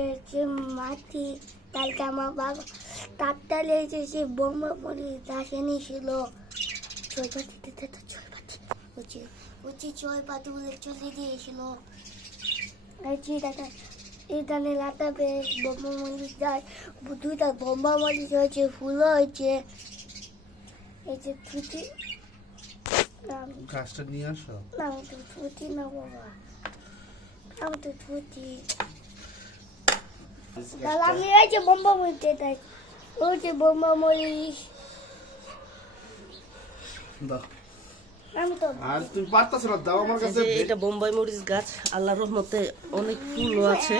এই যে মাটি কালকে আমার বাবা তারটালে যে সে বোমা পড়ি দাসে নিয়েছিল। ছয় পাতি দিতে তো ছয় পাতি হচ্ছে হচ্ছে ছয় পাতি বলে চলে দিয়েছিল যে দেখা এখানে লাটাবে বোমা মরিচ যায় দুইটা বোমা মরিচ হয়েছে ফুলও হয়েছে। এই যে আমি গাছটা নিয়ে আসো। তো থুতি না বাবা। আর তুমি পারতাছ না দাও আমার কাছে এটা বোম্বাই মরিচ গাছ আল্লাহর রহমতে অনেক ফুলও আছে।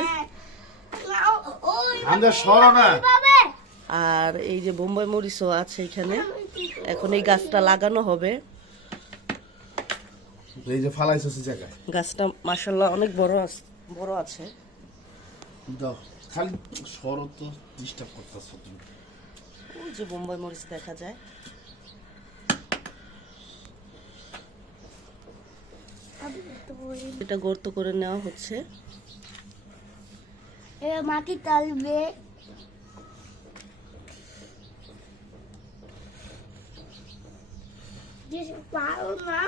আর এই যে বোম্বাই মরিচও আছে এখানে। এখন এই গাছটা লাগানো হবে। এই যে ফালাইছো সে জায়গায়। গাছটা মাসাল্লাহ অনেক বড় আছে বড় আছে। দাও খালি সরো তো ডিস্টার্ব করতেছ তুমি। ওই যে বোম্বাই মরিচ দেখা যায়। এটা গর্ত করে নেওয়া হচ্ছে। মাটি তালবে। না।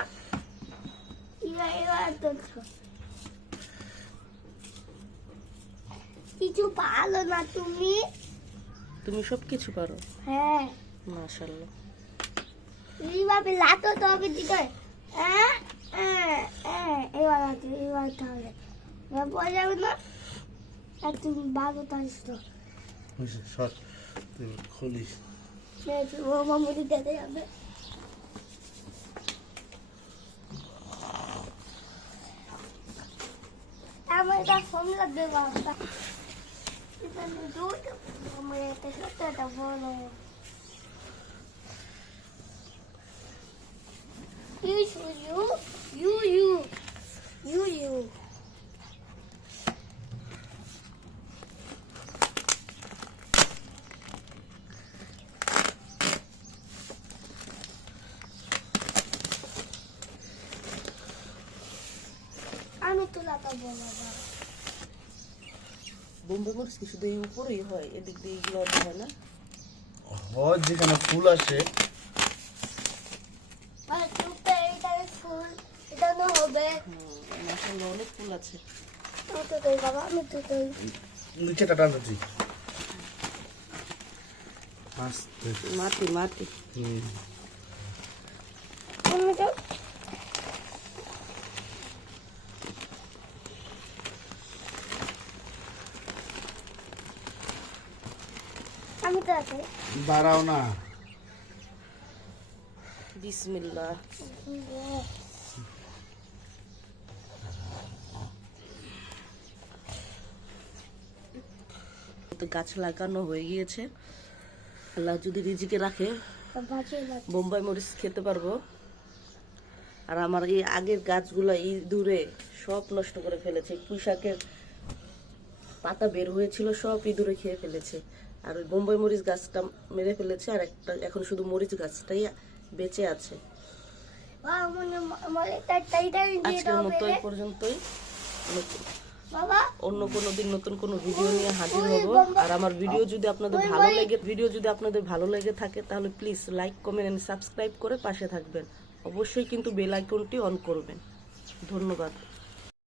কিছু পারো না তুমি তুমি সব কিছু পারো। হ্যাঁ। মাসাল্লাহ এইভাবে লাতো তো হবে দিকে হ্যাঁ হ্যাঁ হ্যাঁ এবার এবার তাহলে এবার পড়ে যাবে না? আর তুমি বাবু তাইস তো। সর তুই খুলিস। ও দেখে যাবে। আমার এটা ফোন লাগবে বাবা এটা দুটো আমার এটা ছোট একটা বড় You, you, you, you, you, you. আমি তো লাগাবো বাবা বোম্বাই মরিচ কি শুধু এই উপরেই হয় এদিক দিয়ে এগুলো হয় না। হয় যেখানে ফুল আসে। আর ফুল এটা না হবে। অনেক ফুল আছে। আমি তো দেই বাবা আমি তো দেই নিচেটা টানতে তুই। মাটি মাটি। হুম আমি তো আমি তো আছি দাঁড়াও না। বিসমিল্লাহ। তো গাছ লাগানো হয়ে গিয়েছে। আল্লাহ যদি রিজিকে রাখে বোম্বাই মরিচ খেতে পারব। আর আমার এই আগের গাছগুলো এই দূরে সব নষ্ট করে ফেলেছে। পুঁইশাকের পাতা বের হয়েছিল সব ইঁদুরে খেয়ে ফেলেছে। আর ওই বোম্বাই মরিচ গাছটা মেরে ফেলেছে আর একটা এখন শুধু মরিচ গাছটাই বেঁচে আছে। আজকের মতো এই পর্যন্তই। অন্য কোনো দিন নতুন কোনো ভিডিও নিয়ে হাজির হব। আর আমার ভিডিও যদি আপনাদের ভালো লেগে ভিডিও যদি আপনাদের ভালো লেগে থাকে তাহলে please like comment and subscribe করে পাশে থাকবেন। অবশ্যই কিন্তু বেল আইকনটি অন করবেন। ধন্যবাদ।